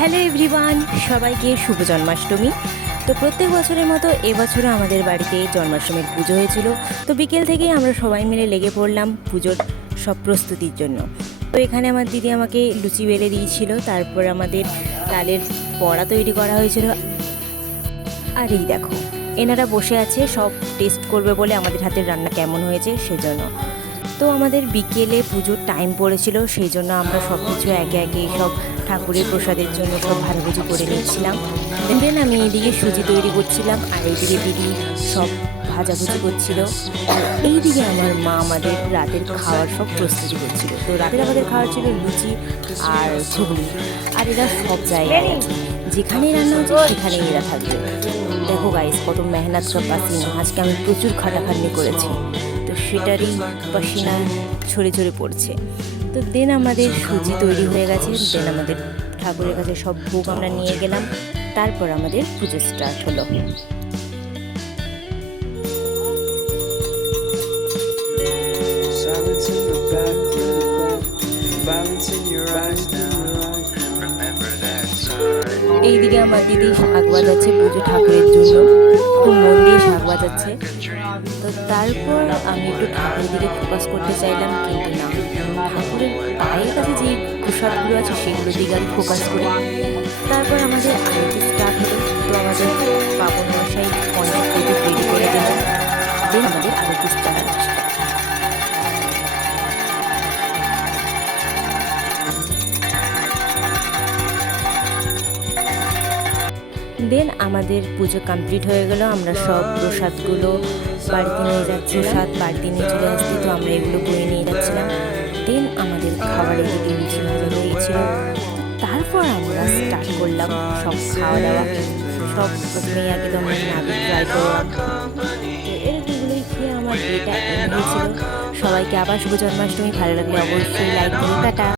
Hello everyone, সবাইকে শুভ জন্মাষ্টমী। তো প্রত্যেক বছরের মতো এবছরও আমাদের বাড়িতে জন্মাষ্টমীর পুজো হয়েছিল। তো বিকেল থেকেই আমরা সবাই মিলে লেগে পড়লাম পুজোর সব প্রস্তুতির জন্য। তো এখানে আমার দিদি আমাকে লুচি বেলে দিয়েছিল, তারপর আমাদের তালের বড়া তৈরি করা হয়েছিল। আর এই দেখো, এনারা বসে আছে সব টেস্ট করবে বলে আমাদের হাতের রান্না কেমন হয়েছে সেজন্য। তো আমাদের বিকেলে পুজোর টাইম পড়েছিল, সেই জন্য আমরা সব কিছু একে একে সব ঠাকুরের প্রসাদের জন্য সব ভাজাভুজি করে নিচ্ছিলাম। দেন আমি এইদিকে সুজি তৈরি করছিলাম, আর এইদিকে দিদি সব ভাজাভুজি করছিল। আর এইদিকে আমার মা আমাদের রাতের খাওয়ার সব প্রস্তুতি করছিল। তো রাতের আমাদের খাওয়ার ছিল লুচি আর ঘুগনি। আর এরা সব জায়গায় আছে, যেখানেই রান্না হচ্ছে সেখানেই এরা থাকবে। দেখো গাইস, কত মেহনত সব পাসিনা। আজকে আমি প্রচুর খাটাখাটনি করেছি, তো সেটারই পাসিনা ছড়ে ছড়ে পড়ছে। তো দেন আমাদের সুজি তৈরি হয়ে গেছে। দেন আমাদের ঠাকুরের কাছে সব ভোগ আমরা নিয়ে গেলাম। তারপর আমাদের পুজো স্টার্ট হলো। Silence in the background, violence in your eyes now. Remember that time. এইদিকে আমার দিদি শাক বাজাচ্ছে পুজো ঠাকুরের জন্য, খুব মন দিয়ে শাক বাজাচ্ছে। তো তারপর আমি একটু ঠাকুরের দিকে ফোকাস করতে চাইলাম, কিন্তু না, ঠাকুরের পায়ের কাছে যে প্রসাদগুলো আছে সেগুলোর দিকে আমি ফোকাস করি। তারপর আমাদের আরতি স্টার্ট হলো। তো আমাদের পাবন মশাই পঞ্চাশ প্রদীপ রেডি করে দিল। দেন আমাদের আরতি স্টার্ট হচ্ছে। দেন আমাদের পুজো কমপ্লিট হয়ে গেল। আমরা সব প্রসাদগুলো বাড়িতে নিয়ে যাচ্ছি, প্রসাদ বাড়িতে নিয়ে চলে আসছি। তো আমরা এগুলো বয়ে নিয়ে যাচ্ছিলাম। দেন আমাদের খাবারের দিকে লুচি ভাজা হয়ে গেছিলো। তারপর আমরা স্টার্ট করলাম সব খাওয়া দাওয়া। সব প্রথমেই আগে তো আমরা নাড়ু ট্রাই করলাম। তো এরকমগুলোই খেয়ে আমার ডেটা এন্ড হয়েছিল। সবাইকে আবার শুভ জন্মাষ্টমী। ভালো লাগলে অবশ্যই লাইক দিন। টাটা।